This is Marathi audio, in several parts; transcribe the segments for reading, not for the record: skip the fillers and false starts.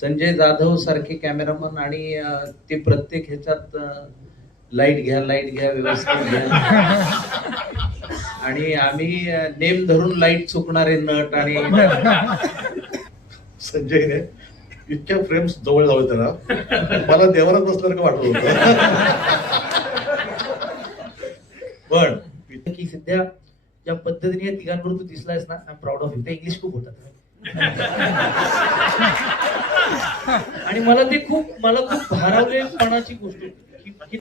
संजय जाधव सारखे कॅमेरामन आणि ते प्रत्येक ह्याच्यात लाईट घ्या व्यवस्थित घ्या आणि आम्ही नेम धरून लाईट चुकणारे नट आणि संजयने इतक्या फ्रेम्स जवळ जावं त्याला मला देवारात बसल्यासारखं वाटत होतं. पण की सध्या ज्या पद्धतीने या तिघांवर तू दिसलायस ना, I am proud of you. ते इंग्लिश खूप होतात आणि मला खूप भारावलेपणाची गोष्ट होती.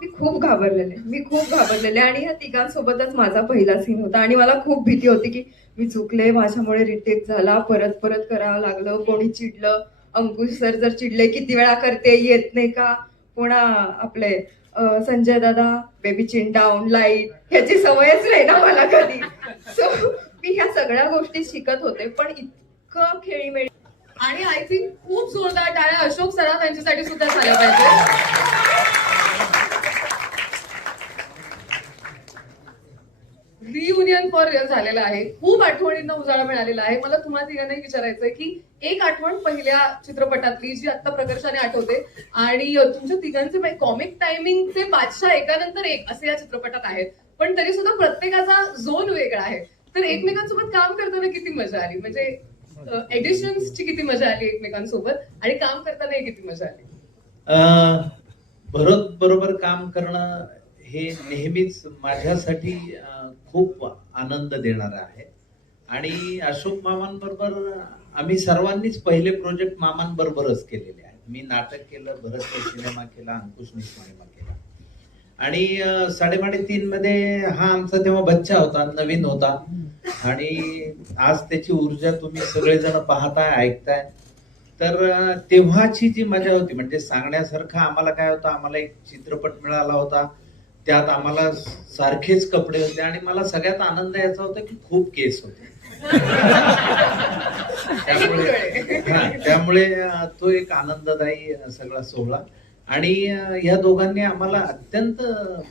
मी खूप घाबरलेले आणि या तिघांसोबतच माझा पहिला सीन होता आणि मला खूप भीती होती की मी चुकले, माझ्यामुळे रिटेक झाला, परत करावं लागलं, कोणी चिडलं, अंकुश सर जर चिडले किती वेळा करते, येत नाही का, पुन्हा आपले संजय दादा बेबी चिन डाऊन लाईट, ह्याची सवयच नाही ना मला कधी. सो मी ह्या सगळ्या गोष्टी शिकत होते, पण इतकं खेळीमेळी. आणि आय थिंक खूप जोरदार टाळ्या अशोक सराफ यांच्यासाठी सुद्धा झाल्या पाहिजे. रियुनियन फॉर रिअल झालेलं आहे, खूप आठवणींना उजाळा मिळालेला आहे. मला तुम्हाला तिघांनाही विचारायचंय की एक आठवण पहिल्या चित्रपटातली जी आता प्रकर्षाने आठवते आणि तुमच्या तिघांचे कॉमिक टायमिंगचे बादशाह एकानंतर एक असे या चित्रपटात आहेत, पण तरी सुद्धा प्रत्येकाचा झोन वेगळा आहे. तर एकमेकांसोबत काम करताना किती मजा आली, म्हणजे एडिशन्सची किती मजा आली एकमेकांसोबत आणि काम करताना किती मजा आली? बरोबर काम करणं हे नेहमीच माझ्यासाठी खूप आनंद देणार आहे. आणि अशोक मामांबरोबर आम्ही सर्वांनीच पहिले प्रोजेक्ट मामांबरोबरच केलेले आहेत. मी नाटक केलं, भरतने सिनेमा केला, अंकुशने सिनेमा केला आणि 3.5 मध्ये हा आमचा तेव्हा बच्चा होता, नवीन होता आणि आज त्याची ऊर्जा तुम्ही सगळेजण पाहताय, ऐकताय. तर तेव्हाची जी मजा होती म्हणजे सांगण्यासारखं आम्हाला काय होतं, आम्हाला एक चित्रपट मिळाला होता, त्यात आम्हाला सारखेच कपडे होते आणि मला सगळ्यात आनंद याचा होता की खूप केस होते. त्यामुळे तो एक आनंददायी सगळा सोहळा. आणि या दोघांनी आम्हाला अत्यंत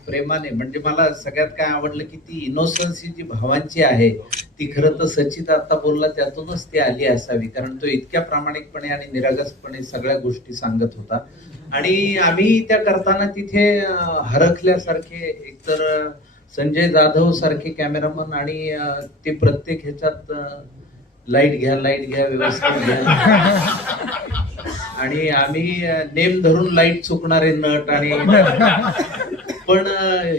प्रेमाने, म्हणजे मला सगळ्यात काय आवडलं की ती इनोसन्सी जी भावांची आहे ती खरं तर सचित आता बोलला त्यातूनच ती आली असावी, कारण तो इतक्या प्रामाणिकपणे आणि निरागसपणे सगळ्या गोष्टी सांगत होता. आणि आम्ही त्या करताना तिथे हरखल्यासारखे, एकतर संजय जाधव सारखे कॅमेरामन आणि ते प्रत्येक ह्याच्यात लाईट घ्या व्यवस्थित घ्या आणि आम्ही नेम धरून लाईट चुकणारे नट आणि पण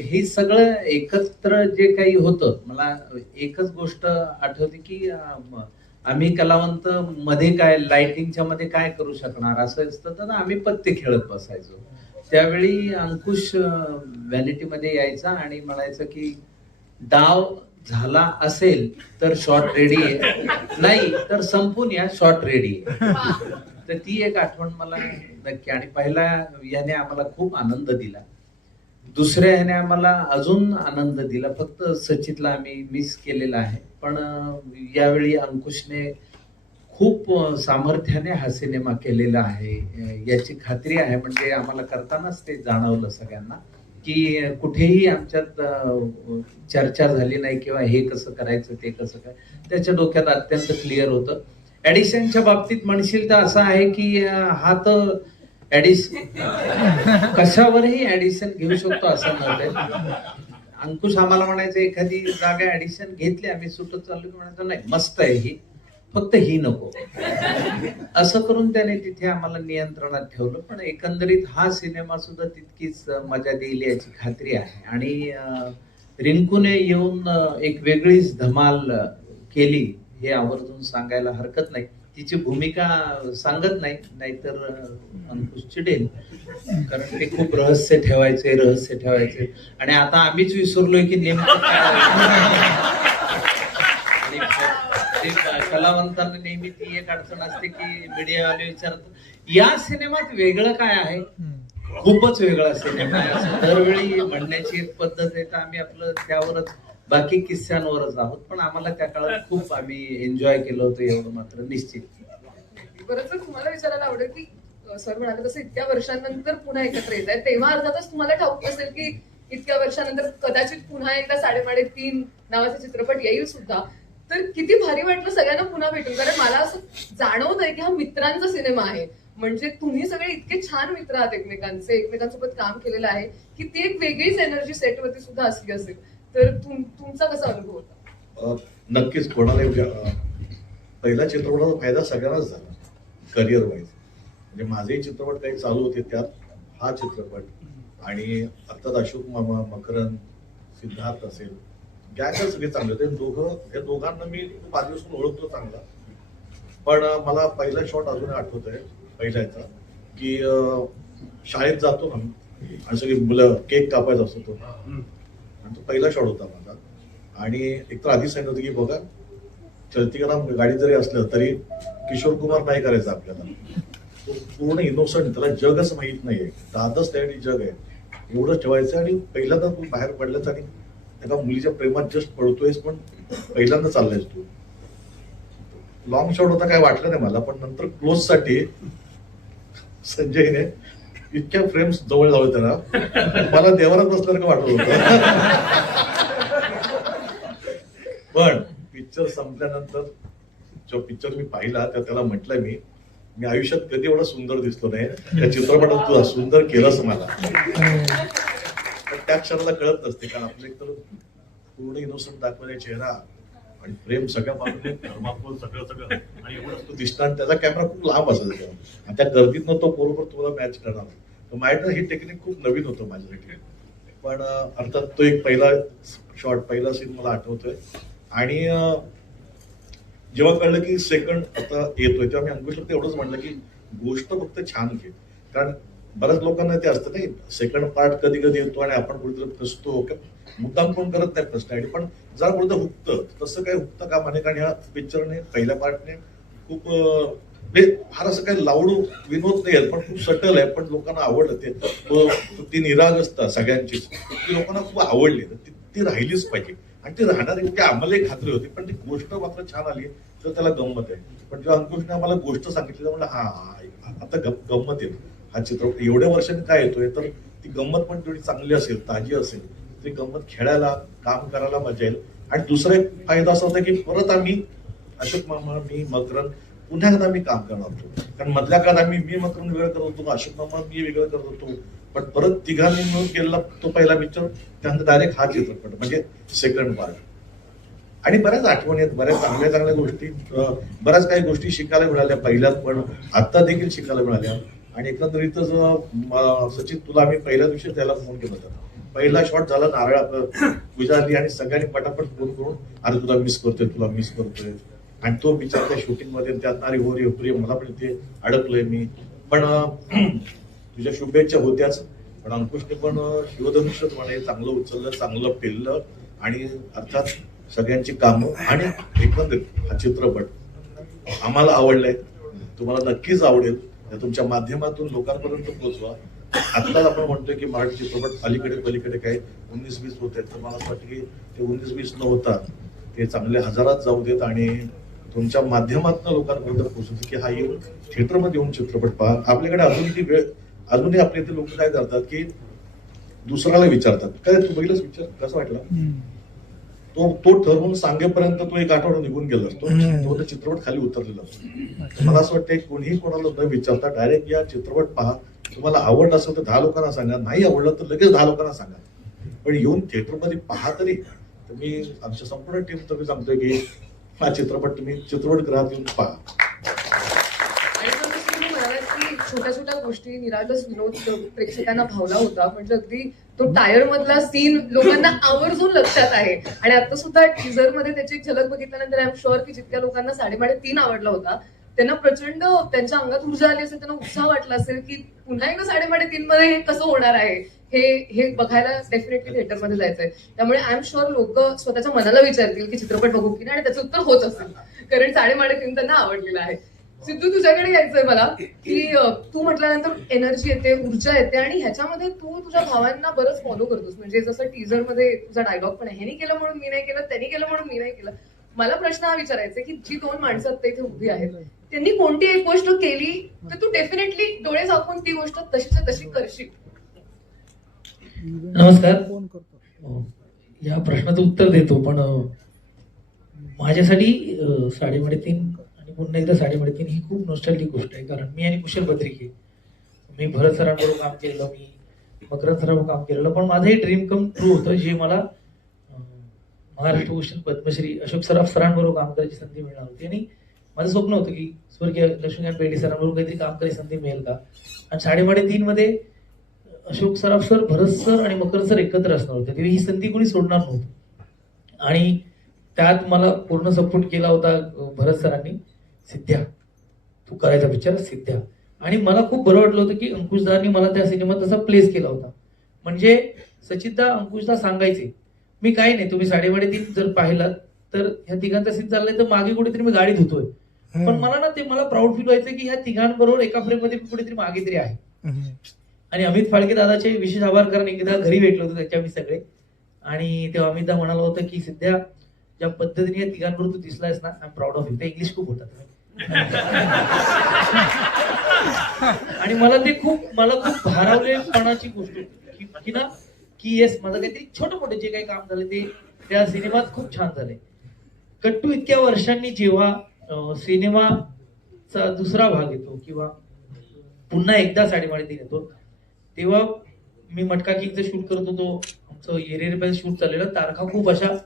हे सगळं एकत्र जे काही होतं, मला एकच गोष्ट आठवते की आम्ही कलावंत मध्ये काय लाइटिंगच्या मध्ये काय करू शकणार असं असतं, तर आम्ही पत्ते खेळत बसायचो. त्यावेळी अंकुश व्हॅनिटीमध्ये यायचा आणि म्हणायचं की डाव झाला असेल तर शॉट रेडी आहे, नाही तर संपून या, शॉट रेडी आहे. तर ती एक आठवण मला नक्की. आणि पहिला याने आम्हाला खूप आनंद दिला, दुसऱ्या ह्याने आम्हाला अजून आनंद दिला. फक्त सचितला आम्ही मिस केलेला आहे, पण यावेळी अंकुशने खूप सामर्थ्याने हा सिनेमा केलेला आहे याची खात्री आहे. म्हणजे आम्हाला करतानाच ते जाणवलं सगळ्यांना की कुठेही आमच्यात चर्चा झाली नाही किंवा हे कसं करायचं ते कसं काय, त्याच्या डोक्यात अत्यंत क्लिअर होतं. ऍडिशनच्या बाबतीत म्हणशील तर असं आहे की हा तर कशावरही ऍडिशन घेऊ शकतो असं नव्हतं. अंकुश आम्हाला म्हणायचं एखादी जागा ऍडिशन घेतली, आम्ही सुटत चाललो, म्हणायचं नाही मस्त आहे ही, फक्त ही नको, असं करून त्याने तिथे आम्हाला नियंत्रणात ठेवलं. पण एकंदरीत हा सिनेमा सुद्धा तितकीच मजा देईल याची खात्री आहे. आणि रिंकूने येऊन एक वेगळीच धमाल केली हे आवर्जून सांगायला हरकत नाही. तिची भूमिका सांगत नाही, नाहीतर अंकुश चिडेल, कारण ते खूप रहस्य ठेवायचे आणि आता आम्हीच विसरलोय की नेमकं काय. कलावंतांना नेहमी ती एक अडचण असते की मीडियावाले विचारतात या सिनेमात वेगळं काय आहे, खूपच वेगळा सिनेमा आहे असं दरवेळी म्हणण्याची एक पद्धत आहे. तर आम्ही आपलं त्यावरच बाकी किस्स्यांवरच आहोत, पण आम्हाला त्या काळात खूप आम्ही एन्जॉय केलं होतं, एवढं मात्र निश्चित. बरंच तुम्हाला विचारायला आवडेल की सर म्हणाले तसं इतक्या वर्षांनंतर पुन्हा एकत्र येत आहे, तेव्हा अर्थातच तुम्हाला ठाऊक असेल की इतक्या वर्षानंतर कदाचित पुन्हा एकदा 3.5 नावाचा चित्रपट येईल सुद्धा. तर किती भारी वाटलं सगळ्यांना पुन्हा भेटून, कारण मला असं जाणवतंय की हा मित्रांचा सिनेमा आहे. म्हणजे तुम्ही सगळे इतके छान मित्र आहात एकमेकांचे, एकमेकांसोबत काम केलेलं आहे की ती एक वेगळीच एनर्जी सेटवरती सुद्धा असली असेल. तर तुमचा कसा अनुभव होता? नक्कीच कोणाला पहिला चित्रपटाचा फायदा सगळ्यांनाच झाला करिअर वाईज. म्हणजे माझेही चित्रपट काही चालू होते, त्यात हा चित्रपट आणि अर्थात अशोक मामा, मकरंद, सिद्धार्थ असेल, गॅंगच सगळे चांगले होते. या दोघांना मी खूप आधीपासून ओळखतो चांगला. पण मला पहिला शॉट अजून आठवत आहे पहिल्याचा, की शाळेत जातो ना आणि सगळी मुलं केक कापायचा असतो तो, आणि तो पहिला शॉट होता माझा. आणि एक तर आधी सांगितलं होतं की बघा चलती का नाम गाडी जरी असलं तरी किशोर कुमार नाही करायचं आपल्याला. तो पूर्ण इनोसंट, त्याला जगच माहीत नाहीये, दादच त्यासाठी जग आहे एवढं ठेवायचं. आणि पहिल्यांदा तू बाहेर पडलास आणि एका मुलीच्या प्रेमात जस्ट पडतोयस, पण पहिल्यांदा चाललायस तू. लॉंग शॉट होता काय वाटलं नाही मला, पण नंतर क्लोज साठी संजयने इतक्या फ्रेम्स जवळ लावले त्याला, मला देवारात बसल्यासारखं वाटत होतं. पण पिक्चर संपल्यानंतर जो पिक्चर मी पाहिला त्याला म्हटलं मी आयुष्यात कधी एवढा सुंदर दिसलो नाही, त्या चित्रपटात तू सुंदर केलंस मला. पण त्या क्षणाला कळत नसते, कारण आपलं एक तर पूर्ण इनोसंट दाखवलेला चेहरा आणि प्रेम सगळ्या बाजूने थर्माकोल सगळं आणि एवढंच तो दिसणार, आणि त्याचा कॅमेरा खूप लांब असायचा तेव्हा, आणि त्या गर्दीतनं तो बरोबर तुम्हाला मॅच करणार. तर माझ्याकडे ही टेक्निक खूप नवीन होतं माझ्यासाठी. पण अर्थात तो एक पहिला शॉट, पहिला सीन मला आठवतोय. आणि जेव्हा कळलं की सेकंड आता येतोय, तेव्हा मी अंकुशला एवढंच म्हटलं की गोष्ट फक्त छान घे. कारण बऱ्याच लोकांना ते असतं नाही, सेकंड पार्ट कधी कधी येतो आणि आपण कुठेतरी फसतो, मुद्दाम कोण करत नाही फसण्यासाठी, पण जरा कुठं हुकतं, तसं काही हुकतं का म्हणे. कारण ह्या पिक्चरने पहिल्या पार्टने खूप फार असं काही लावडू विनोद नाही आहेत, पण खूप सटल आहे, पण लोकांना आवडलं ते. ती निराग असतात सगळ्यांचीच, ती लोकांना खूप आवडली, ती राहिलीच पाहिजे. आणि ती राहणार की आम्हालाही खात्री होती, पण ती गोष्ट मात्र छान आली तर त्याला गंमत आहे. पण जेव्हा अंकुशने आम्हाला गोष्ट सांगितली तर म्हणलं हा आता गंमत येईल. हा चित्रपट एवढ्या वर्षांनी काय येतोय, तर ती गंमत पण तेवढी चांगली असेल, ताजी असेल, ती गंमत खेळायला काम करायला मजा येईल. आणि दुसरा एक फायदा असा होता की परत आम्ही अशोक मामा, मी, मकरंद पुन्हा एकदा आम्ही काम करणार होतो. कारण मधल्या काळात मी मकरंद वेगळं करत होतो, अशोक मामा मी वेगळं करत होतो, पण परत तिघांनी मिळून केलेला तो पहिला पिक्चर, त्यानंतर डायरेक्ट हा चित्रपट म्हणजे सेकंड पार्ट. आणि बऱ्याच आठवणी आहेत, बऱ्याच चांगल्या चांगल्या गोष्टी, बऱ्याच काही गोष्टी शिकायला मिळाल्या पहिल्यात, पण आता देखील शिकायला मिळाल्या. आणि एकंदरीतच सचिन, तुला आम्ही पहिल्या दिवशी त्याला फोन केला होता, पहिला शॉट झाला, नारळ पूजा आली आणि सगळ्यांनी पटापट फोन करून अरे तुला मिस करतोय. आणि तो विचार त्या शूटिंग मध्ये त्यात अरे हो रे मला पण ते अडकलोय मी. पण तुझ्या शुभेच्छा होत्याच, पण अंकुशने पण शिवधनुष्य म्हणे चांगलं उचललं, चांगलं पेललं. आणि अर्थात सगळ्यांची कामं आणि एकंदरीत हा चित्रपट आम्हाला आवडलाय, तुम्हाला नक्कीच आवडेल. तुमच्या माध्यमातून लोकांपर्यंत पोहोचवा. आत्ताच आपण म्हणतोय की मराठी चित्रपट अलीकडे पलीकडे काय 19-20 होत आहेत, तर मला असं वाटतं की ते 19-20 न होता ते चांगले हजारात जाऊ देत आणि तुमच्या माध्यमातून लोकांपर्यंत पोहोचू दे, की हा येऊन थिएटरमध्ये येऊन चित्रपट पहा. आपल्याकडे अजूनही आपल्या इथे लोक काय करतात की दुसऱ्याला विचारतात, काय तू पहिलंच विचार कसा वाटला, तो ठरवून सांगेपर्यंत तो एक आठवडा निघून गेला असतो, तो चित्रपट खाली उतरलेला असतो. मला असं वाटतं कोणीही कोणाला न विचारता डायरेक्ट या चित्रपट पहा. तुम्हाला आवडलं असेल तर 10 लोकांना सांगा, नाही आवडलं तर लगेच 10 लोकांना सांगा, पण येऊन थिएटरमध्ये पहा तरी. तर मी आमच्या संपूर्ण टीम तरी सांगतोय की हा चित्रपट तुम्ही चित्रपटगृहात येऊन पहा. छोट्या छोट्या गोष्टी, निरागस विनोद प्रेक्षकांना भावला होता. म्हणजे अगदी तो टायर मधला सीन लोकांना आवर्जून लक्षात आहे. आणि आता सुद्धा टीजर मध्ये त्याची एक झलक बघितल्यानंतर आय एम शुअर की जितक्या लोकांना 3.5 आवडला होता, त्यांना प्रचंड त्यांच्या अंगात ऊर्जा आली असेल, त्यांना उत्साह वाटला असेल की पुन्हा एकदा 3.5 मध्ये हे कसं होणार आहे, हे बघायला डेफिनेटली थिएटरमध्ये जायचंय. त्यामुळे आय एम शुअर लोक स्वतःच्या मनाला विचारतील की चित्रपट बघू की नाही, आणि त्याचं उत्तर होत असेल, कारण 3.5 त्यांना आवडलेलं आहे. सिद्धू, तुझ्याकडे यायचंय मला की तू म्हटल्यानंतर एनर्जी येते, ऊर्जा येते, आणि ह्याच्यामध्ये तू तुझ्या भावांना बरंच फॉलो करतोस. म्हणजे जसं टीजर मध्ये तुझा डायलॉग पण आहे, ह्यानी केलं म्हणून मी नाही केलं, त्यांनी केलं म्हणून मी नाही केलं. मला प्रश्न हा विचारायचा की जी 2 माणसं आता इथे उभी आहेत, त्यांनी कोणती एक गोष्ट केली तर तू डेफिनेटली डोळे झाकून ती गोष्ट तशीच्या तशी करशील. नमस्कार. या प्रश्नाचं उत्तर देतो, पण माझ्यासाठी साडेतीन आणि पुन्हा एकदा साडेतीन ही खूप नॉस्टॅल्जिक गोष्ट आहे. कारण मी आणि कुशल बद्रिके, मी भरत सरांबरोबर काम केलेलं, मी मकरंद सरांबरोबर काम केलेलं, पण माझं हे ड्रीम कम ट्रू होतं जे मला महाराष्ट्र भूषण पद्मश्री अशोक सराफ सरांबरोबर काम करायची संधी मिळणार होती. आणि माझं स्वप्न होतं की स्वर्गीय लक्ष्मीकांत बेर्डे सरांबरोबर काहीतरी काम करायची संधी मिळेल का. आणि 3.5 मध्ये अशोक सराफ सर, भरत सर आणि मकरंद सर एकत्र असणार होते, तेव्हा ही संधी कोणी सोडणार नव्हतं. आणि त्यात मला पूर्ण सपोर्ट केला होता भरत सरांनी. सिद्ध्या, तू करायचा पिक्चर सिद्ध्या. आणि मला खूप बरं वाटलं होतं की अंकुशदानी मला त्या सिनेमात तसा प्लेस केला होता. म्हणजे सचिनदा अंकुशदा सांगायचे, मी काही नाही, तुम्ही 3.5 जर पाहिलात तर ह्या तिघांचा सीन चाललाय तर मागे कुठेतरी मी गाडी धुतोय, पण मला ना ते मला प्राऊड फील व्हायचं की ह्या तिघांबरोबर एका फ्रेम मध्ये कुठेतरी मागे तरी आहे. आणि अमित फाळके दादाचे विशेष आभार, कारण एकदा घरी भेटलो होतो त्याच्या मी सगळे. आणि तेव्हा अमितदा म्हणाला होतं की सिद्ध्या, ज्या पद्धतीने या तिघांबरोबर तू दिसलायस ना, I am proud of you. ते इंग्लिश खूप होतात आणि मला खूप भारावलेपणाची गोष्ट होती की ना, की येस, माझं काहीतरी छोटं मोठं जे काही काम झालं ते त्या सिनेमात खूप छान झालंय. कट्टू इतक्या वर्षांनी जेव्हा सिनेमाचा दुसरा भाग येतो किंवा पुन्हा एकदा 3.5 येतो, तेव्हा मी मटका किंगचं शूट करत होतो. आमचं एरिया शूट चाललेलं, तारखा खूप अशा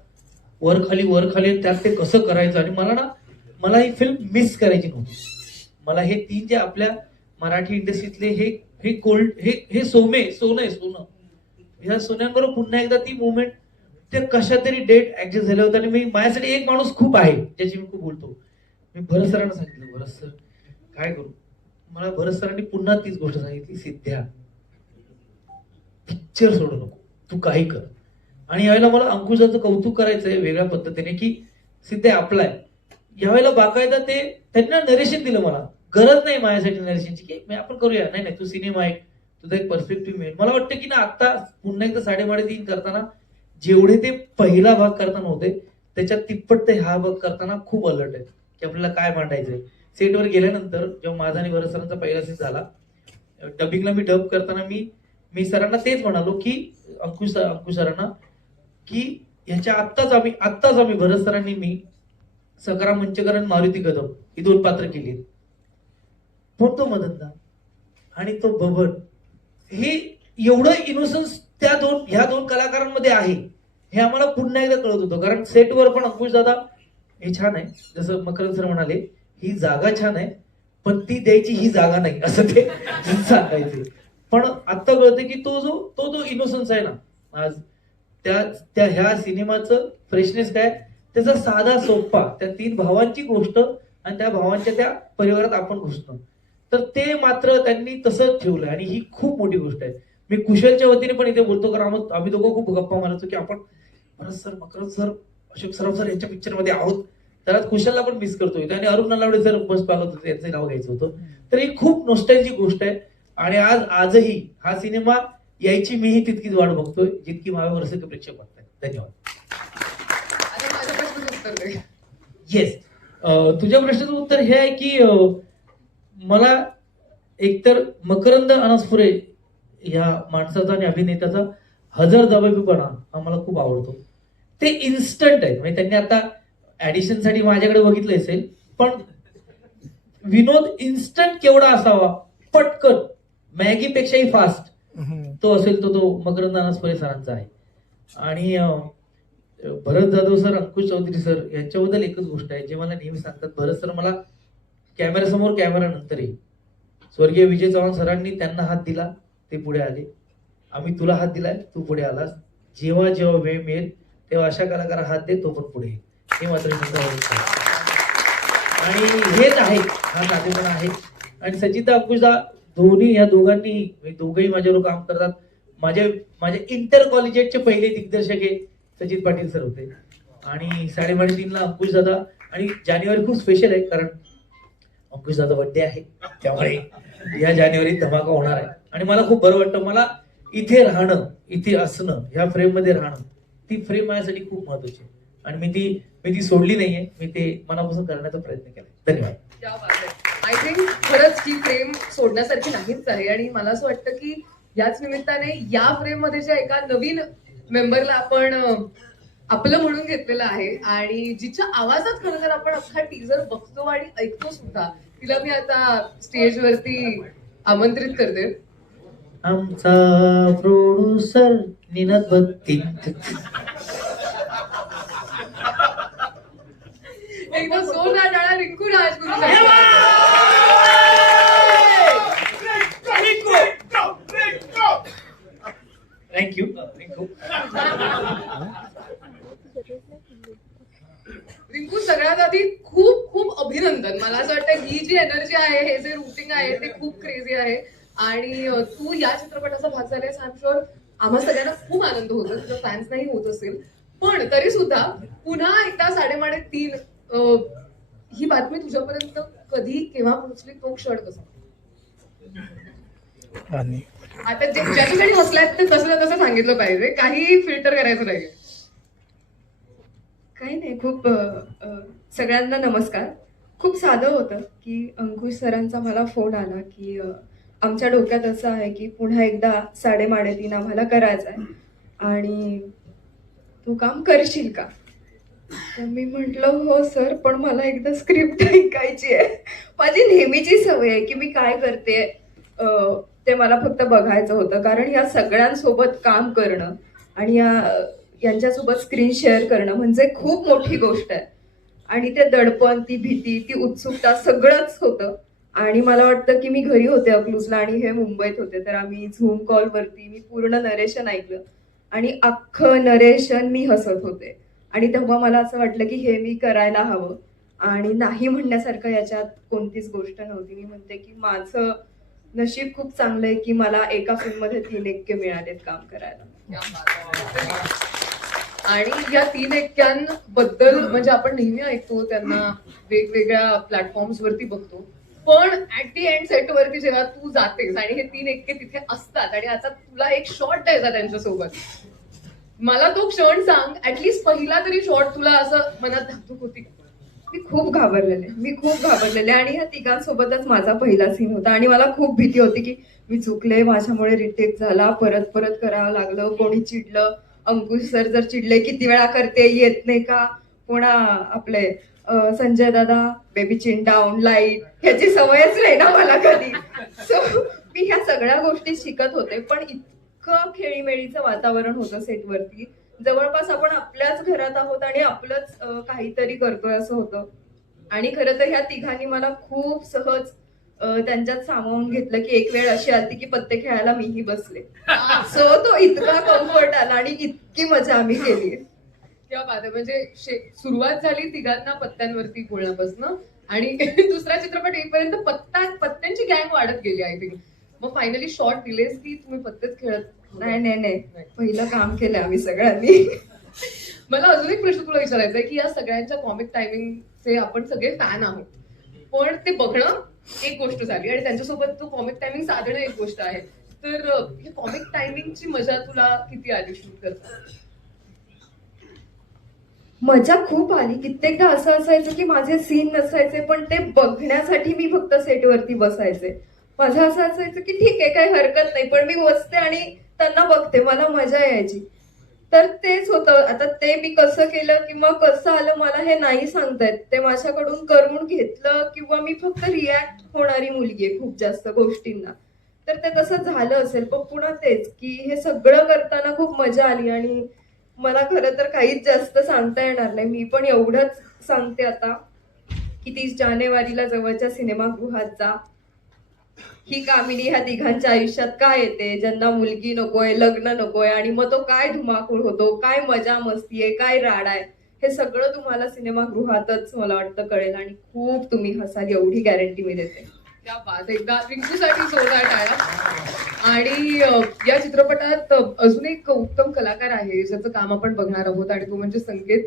वर खाली, त्यात ते कसं करायचं. आणि मला ही फिल्म मिस करायची नव्हती. मला हे 3 जे आपल्या मराठी इंडस्ट्रीतले हे गोल्ड, हे सोनं आहे. ह्या सोन्यांबरोबर पुन्हा एकदा ती मुवमेंट ते कशा तरी डेट ऍडजस्ट झाल्या होत्या. आणि मी माझ्यासाठी एक माणूस खूप आहे ज्याची मी खूप बोलतो. मी भरत सरांना सांगितलं, भरत सर काय करू. मला भरत सरांनी पुन्हा तीच गोष्ट सांगितली, सिद्ध्या पिक्चर सोडू नको, तू काही कर. आणि यावेळेला मला अंकुशाचं कौतुक करायचंय वेगळ्या पद्धतीने की सिद्ध्या आपलाय. यावेळेला बाकायदा ते त्यांना नरेशन दिलं. मला गरज नाही माझ्यासाठी नरेशनची की आपण करूया, नाही तू सिनेमा आहे, तुझा एक पर्स्पेक्टिव्ह मिळेल. मला वाटतं की ना, आता पुन्हा एकदा 3.5 करताना जेवढे ते पहिला भाग करताना होते त्याच्यात तिप्पट ते हा भाग करताना खूप अलर्ट आहे की आपल्याला काय मांडायचंय. सेटवर गेल्यानंतर जेव्हा माझा आणि भरत सरांचा पहिला सीन झाला, डबिंगला मी डब करताना मी सरांना तेच म्हणालो की अंकुश सरांना की ह्याच्या आत्ताच आम्ही भरत सरांनी मी सकरा मंचकरण, मारुती कदम ही 2 पात्र केली. पण तो मदनदा आणि तो बबन, हे एवढं इनोसन्स ह्या दोन कलाकारांमध्ये आहे हे आम्हाला पुन्हा एकदा कळत होतं. कारण सेटवर पण अंकुश दादा हे छान आहे, जसं मकरंद सर म्हणाले, ही जागा छान आहे पण ती द्यायची ही जागा नाही, असं ते सांगायचे. पण आता कळतं की तो जो इनोसन्स आहे ना, आज त्या ह्या सिनेमाचं फ्रेशनेस काय, त्याचा साधा सोप्पा, त्या 3 भावांची गोष्ट आणि त्या भावांच्या त्या परिवारात आपण घुसणं, तर ते मात्र त्यांनी तसंच ठेवलंय. आणि ही खूप मोठी गोष्ट आहे. मी कुशलच्या वतीने पण इथे बोलतो, कारण आम्ही दोघं खूप गप्पा मारायचो की आपण भरत sir, Makarand sir, Ashok Saraf sir यांच्या पिक्चर मध्ये आहोत, त्याला कुशलला पण मिस करतोय. आणि अरुण नलावडे सर बस पाहत होते, यांचं नाव घ्यायचं होतं. तर ही खूप नॉस्टॅल्जिक गोष्ट आहे. आणि आजही हा सिनेमा यायची मीही तितकीच वाट बघतोय जितकी माझ्या वर्षाचे प्रेक्षक बघताय. धन्यवाद. आता माझ्या प्रश्नाचं उत्तर दे. येस, तुझ्या प्रश्नाचं उत्तर हे आहे की मला एकतर मकरंद अनासपुरे या माणसाचा आणि अभिनेत्याचा हजरजबाबीपणा हा मला खूप आवडतो. ते इन्स्टंट आहे. म्हणजे त्यांनी आता ऍडिशन साठी माझ्याकडे बघितलं असेल, पण विनोद इन्स्टंट केवढा असावा, पटकन, मॅगीपेक्षाही फास्ट तो असेल तो मकरंद अनासपुरे सरांचा आहे. आणि भरत जाधव सर, अंकुश चौधरी सर यांच्याबद्दल एकच गोष्ट आहे, जे मला नेहमी सांगतात, भरत सर मला कॅमेऱ्यासमोर, कॅमेरा नंतरही, स्वर्गीय विजय चव्हाण सरांनी त्यांना हात दिला, ते पुढे आले. आम्ही तुला हात दिलाय, तू पुढे आलास. जेव्हा जेव्हा वेळ मिळेल तेव्हा अशा कलाकाराला हात दे, तो पण पुढे. हे मात्र आणि हेच आहे, हा नातेपणा आहे. आणि सचिता, अंकुशदा दोन्ही, या दोघंही माझ्यावर काम करतात. माझ्या इंटर कॉलेजचे पहिले दिग्दर्शक हे सचित पाटील सर होते. आणि 3.5 अंकुश दादा. आणि जानेवारी खूप स्पेशल आहे, कारण अंकुश दादा बर्थडे आहे, त्यामुळे या जानेवारीत धमाका होणार आहे. आणि मला खूप बरं वाटतं. मला इथे राहणं, इथे असणं, ह्या फ्रेम मध्ये राहणं, ती फ्रेम माझ्यासाठी खूप महत्वाची आहे. आणि मी ती सोडली नाहीये, मी ते मनापासून करण्याचा प्रयत्न केला. धन्यवाद. आय थिंक खरंच ही फ्रेम सोडण्यासारखी नाहीच आहे. आणि मला असं वाटतं की याच निमित्ताने या फ्रेम मध्ये ज्या एका नवीन मेंबरला आपण आपलं म्हणून घेतलेलं आहे आणि जिच्या आवाजात खरं तर आपण अख्खा टीजर बघतो आणि ऐकतो सुद्धा, तिला मी आता स्टेजवरती आमंत्रित करते. आमचा प्रोड्युसर निनद बत्ती. एकदा जोरदार टाळ्या रिंकू राजगुरू. थँक्यू रिंकू. रिंकू, सगळ्यात आधी खूप खूप अभिनंदन. मला असं वाटतं ही जी एनर्जी आहे, हे जे रुटीन आहे ते खूप क्रेझी आहे आणि तू या चित्रपटाचा भाग झाल्यास आय एम शुअर आम्हा सगळ्यांना खूप आनंद होतो, तुझ्या फॅन्स नाही होत असेल. पण तरी सुद्धा पुन्हा एकदा 3:30 ही बातमी तुझ्यापर्यंत कधी केव्हा पोहोचली, तो क्षण कसा? आता ज्याच्यासाठी हसलात ते तसं तसं सांगितलं पाहिजे, काही फिल्टर करायचं नाही. काही नाही, खूप सगळ्यांना नमस्कार. खूप साधं होतं की अंकुश सरांचा मला फोन आला की आमच्या डोक्यात असं आहे की पुन्हा एकदा 3:30 आम्हाला करायचं आहे आणि तू काम करशील का? तर मी म्हटलं हो सर, पण मला एकदा स्क्रिप्ट ऐकायची आहे. माझी नेहमीची सवय आहे की मी काय करते ते मला फक्त बघायचं होतं, कारण या सगळ्यांसोबत काम करणं आणि यांच्यासोबत स्क्रीन शेअर करणं म्हणजे खूप मोठी गोष्ट आहे. आणि ते दडपण, ती भीती, ती उत्सुकता सगळंच होतं. आणि मला वाटतं की मी घरी होते अकलूजला आणि हे मुंबईत होते, तर आम्ही झूम कॉलवरती मी पूर्ण नरेशन ऐकलं आणि अख्खं नरेशन मी हसत होते. आणि तेव्हा मला असं वाटलं की हे मी करायला हवं आणि नाही म्हणण्यासारखं याच्यात कोणतीच गोष्ट नव्हती. मी म्हणते की माझं नशीब खूप चांगलं आहे की मला एका फिल्ममध्ये 3 एक्के मिळालेत काम करायला. आणि या 3 एक्क्यांबद्दल म्हणजे आपण नेहमी ऐकतो, त्यांना वेगवेगळ्या प्लॅटफॉर्म्स वरती बघतो, पण ऍट दी एंड सेटवरती जेव्हा तू जातेस आणि हे 3 एक्के तिथे असतात आणि आता तुला एक शॉट द्यायचा त्यांच्यासोबत, मला तो क्षण सांग. ऍटलीस्ट पहिला तरी शॉट तुला असं मनात धाकधूक होती? मी खूप घाबरलेले आणि ह्या तिघांसोबतच माझा पहिला सीन होता आणि मला खूप भीती होती की मी चुकले, माझ्यामुळे रिटेक झाला, परत परत करावं लागलं, कोणी चिडलं, अंकुश सर जर चिडले किती वेळा करते, येत नाही का, पुन्हा आपले संजय दादा बेबी चिन डाऊन लाईट, ह्याची सवयच नाही ना मला कधी. सो मी ह्या सगळ्या गोष्टी शिकत होते. पण इतकं खेळीमेळीचं वातावरण होतं सेटवरती, जवळपास आपण आपल्याच घरात आहोत आणि आपलंच काहीतरी करतोय असं होतं. आणि खरं तर ह्या तिघांनी मला खूप सहज त्यांच्यात सामावून घेतलं की एक वेळ अशी आली की पत्ते खेळायला मीही बसले. सो तो इतका कम्फर्ट आला आणि इतकी मजा आम्ही केली. किंवा बात आहे. म्हणजे सुरुवात झाली तिघांना पत्त्यांवरती बोलण्यापासून आणि दुसरा चित्रपट येईपर्यंत पत्त्यांची गँग वाढत गेली आय थिंक. मग फायनली शॉट दिलेस की तुम्ही पत्तेच खेळत? नाही, पहिलं काम केलं आम्ही सगळ्यांनी. मला अजून एक प्रश्न तुला विचारायचा आहे की या सगळ्यांच्या कॉमिक टायमिंगचे आपण सगळे फॅन आहोत, पण ते बघणं एक गोष्ट झाली आणि त्यांच्यासोबत तू कॉमिक टायमिंग साधणं एक गोष्ट आहे. तर हे कॉमिक टायमिंगची मजा तुला किती आली शूट करता? मजा खूप आली. कित्येकदा असं असायचं की माझे सीन नसायचे, पण ते बघण्यासाठी मी फक्त सेटवरती बसायचे. माझं असं असायचं की ठीक आहे, काही हरकत नाही, पण मी बसते आणि त्यांना बघते, मला मजा यायची. तर तेच होतं. आता ते मी कसं केलं किंवा कसं आलं मला हे नाही सांगतायत. ते माझ्याकडून करून घेतलं किंवा मी फक्त रिॲक्ट होणारी मुलगी आहे खूप जास्त गोष्टींना, तर ते तसं झालं असेल. पण पुन्हा तेच की हे सगळं करताना खूप मजा आली आणि मला खरं तर काहीच जास्त सांगता येणार नाही. मी पण एवढंच सांगते आता की 30 जानेवारीला जवळच्या सिनेमागृहात जा. ही कामिनी ह्या तिघांच्या आयुष्यात काय येते, ज्यांना मुलगी नकोय, लग्न नकोय, आणि मग तो काय धुमाकूळ होतो, काय मजा मस्ती आहे, काय राड आहे, हे सगळं तुम्हाला सिनेमागृहातच मला वाटतं कळेल आणि खूप तुम्ही हसाल, एवढी गॅरंटी मी देते. त्या बाद एकदा रिंकूसाठी जोरदार टाळ्या. आणि या चित्रपटात अजून एक उत्तम कलाकार आहे ज्याचं काम आपण बघणार आहोत आणि तो म्हणजे संकेत.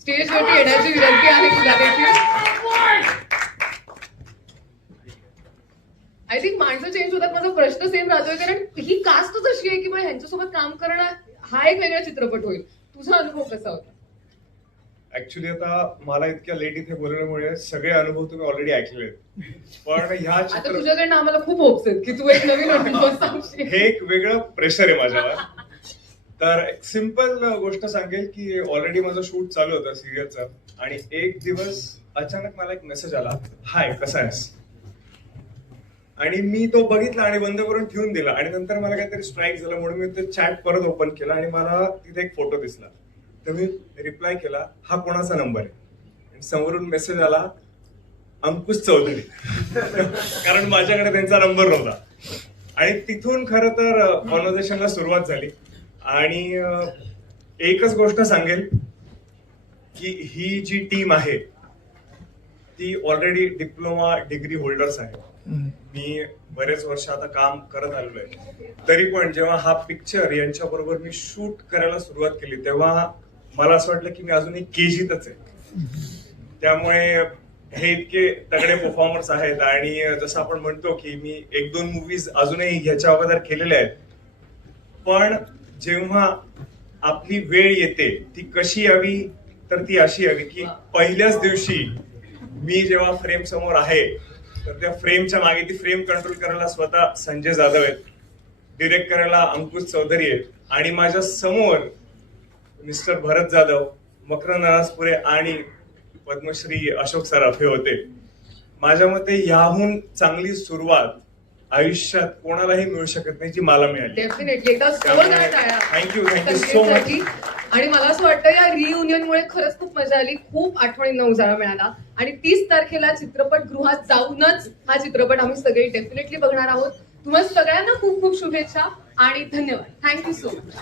स्टेजवरती येण्याची विनंती आहे तुला देखील. आय थिंक माणसं चेंज होतात. माझा प्रश्न सेम राहतोय कारण ही कास्टच अशी आहे की मग ह्यांच्यासोबत काम करणं हा एक वेगळा चित्रपट होईल. तुझा अनुभव कसा होता? ऍक्च्युली आता मला इतक्या लेट इथे बोलण्यामुळे सगळे अनुभव तुम्ही ऑलरेडी ऐकले, पण ह्या आता तुझ्याकडनं आम्हाला खूप होप्स आहेत की तू एक नवीन अनुभव सांगशील. हे एक वेगळं प्रेशर आहे माझ्यावर. तर एक सिम्पल गोष्ट सांगेल की ऑलरेडी माझं शूट चालू होतं सिरियलचं, आणि एक दिवस अचानक मला एक मेसेज आला, हाय कसा आहेस. आणि मी तो बघितला आणि बंद करून ठेवून दिला, आणि नंतर मला काहीतरी स्ट्राईक झालं म्हणून मी ते चॅट परत ओपन केला आणि मला तिथे एक फोटो दिसला. तर मी रिप्लाय केला, हा कोणाचा नंबर आहे. आणि समोरून मेसेज आला, अंकुश चौधरी. कारण माझ्याकडे त्यांचा नंबर नव्हता. आणि तिथून खरं तर कॉन्व्हर्सेशनला सुरुवात झाली. आणि एकच गोष्ट सांगेल की ही जी टीम आहे ती ऑलरेडी डिप्लोमा डिग्री होल्डर्स आहे. मी बरेच वर्ष आता काम करत आलेलो आहे, तरी पण जेव्हा हा पिक्चर यांच्या बरोबर मी शूट करायला सुरुवात केली तेव्हा मला असं वाटलं की मी अजूनही केजीतच आहे. त्यामुळे हे इतके तगडे परफॉर्मर्स आहेत. आणि जसं आपण म्हणतो की मी 1-2 मूवीज अजूनही ह्याच्या अगोदर केलेल्या आहेत, पण जेव्हा आपली वेळ येते ती कशी यावी, तर ती अशी यावी की पहिल्याच दिवशी मी जेव्हा फ्रेम समोर आहे तर त्या फ्रेमच्या मागे ती फ्रेम कंट्रोल करायला स्वतः संजय जाधव आहेत, डिरेक्ट करायला अंकुश चौधरी आहेत, आणि माझ्या समोर मिस्टर भरत जाधव, मकरंद अनासपुरे आणि पद्मश्री अशोक सराफ हे होते. माझ्या मते याहून चांगली सुरुवात आयुष्यात कोणालाही मिळू शकत नाही जी मला मिळाली. डेफिनेटली एकदा जोरदार टाळ्या थँक्यू सो मच. संकेतसाठी. आणि मला असं वाटतं या रियुनियनमुळे खरंच खूप मजा आली, खूप आठवणींना उजाळा मिळाला. आणि 30 तारखेला चित्रपटगृहात जाऊनच हा चित्रपट आम्ही सगळे डेफिनेटली बघणार आहोत. तुम्हाला सगळ्यांना खूप खूप शुभेच्छा आणि धन्यवाद. Thank you so much.